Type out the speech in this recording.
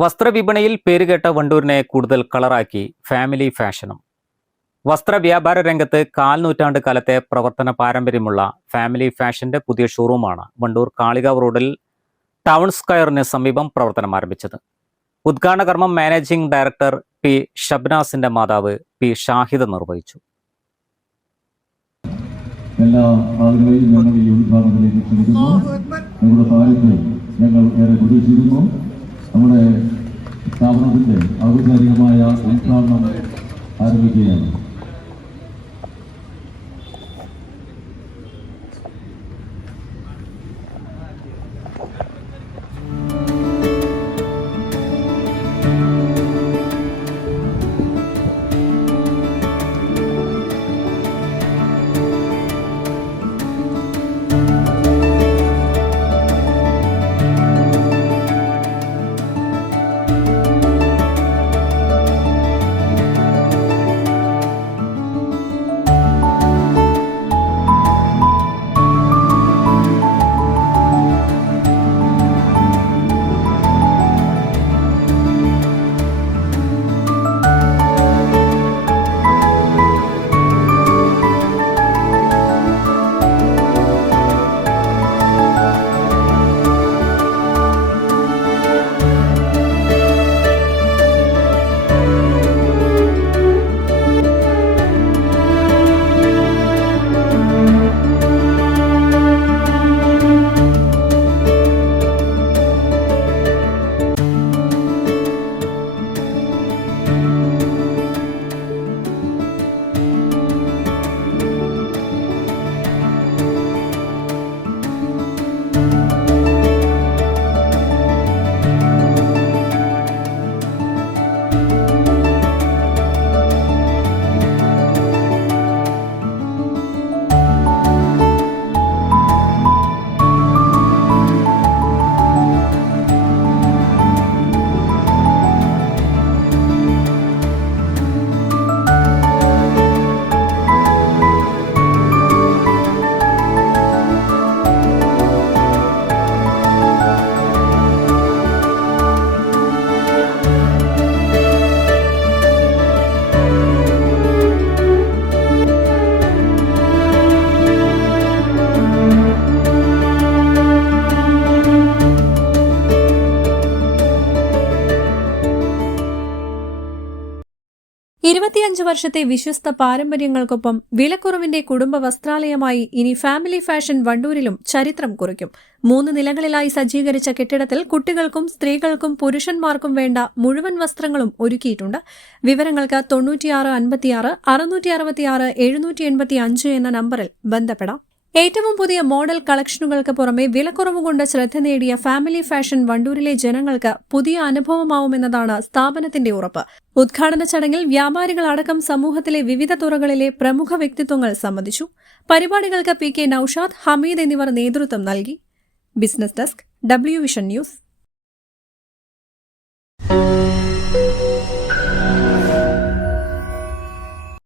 വസ്ത്രവിപണിയിൽ പേരുകേട്ട വണ്ടൂരിനെ കൂടുതൽ കളറാക്കി ഫാമിലി ഫാഷനും. വസ്ത്രവ്യാപാര രംഗത്ത് കാൽനൂറ്റാണ്ട് കാലത്തെ പ്രവർത്തന പാരമ്പര്യമുള്ള ഫാമിലി ഫാഷന്റെ പുതിയ ഷോറൂമാണ് വണ്ടൂർ കാളികാവ് റോഡിൽ ടൗൺ സ്ക്വയറിന് സമീപം പ്രവർത്തനം ആരംഭിച്ചത്. ഉദ്ഘാടന കർമ്മം മാനേജിംഗ് ഡയറക്ടർ പി ഷബ്നാസിന്റെ മാതാവ് പി ഷാഹിദ നിർവഹിച്ചു. എല്ലാ ആളുകളെയും ഞങ്ങൾ ഈ ഉദ്ഘാടനത്തിലേക്ക് ക്ഷണിക്കുന്നു. നിങ്ങളുടെ സഹായത്തിൽ ഞങ്ങൾ ഏറെ പ്രതീക്ഷിക്കുന്നു. നമ്മുടെ സ്ഥാപനത്തിന്റെ ഔപചാരികമായ ഉദ്ഘാടനം ആരംഭിക്കുകയാണ്. വർഷത്തെ വിശ്വസ്ത പാരമ്പര്യങ്ങൾക്കൊപ്പം വിലക്കുറവിന്റെ കുടുംബ വസ്ത്രാലയമായി ഇനി ഫാമിലി ഫാഷൻ വണ്ടൂരിലും ചരിത്രം കുറിക്കും. 3 നിലകളിലായി സജ്ജീകരിച്ച കെട്ടിടത്തിൽ കുട്ടികൾക്കും സ്ത്രീകൾക്കും പുരുഷന്മാർക്കും വേണ്ട മുഴുവൻ വസ്ത്രങ്ങളും ഒരുക്കിയിട്ടുണ്ട്. വിവരങ്ങൾക്ക് 9656 666 785 എന്ന നമ്പറിൽ ബന്ധപ്പെടാം. ഏറ്റവും പുതിയ മോഡൽ കളക്ഷനുകൾക്ക് പുറമെ വിലക്കുറവുകൊണ്ട് ശ്രദ്ധ നേടിയ ഫാമിലി ഫാഷൻ വണ്ടൂരിലെ ജനങ്ങൾക്ക് പുതിയ അനുഭവമാവുമെന്നതാണ് സ്ഥാപനത്തിന്റെ ഉറപ്പ്. ഉദ്ഘാടന ചടങ്ങിൽ വ്യാപാരികളടക്കം സമൂഹത്തിലെ വിവിധ തുറകളിലെ പ്രമുഖ വ്യക്തിത്വങ്ങൾ സംബന്ധിച്ചു. പരിപാടികൾക്ക് PK നൌഷാദ്, ഹമീദ് എന്നിവർ നേതൃത്വം നൽകി. Business desk, W vision news.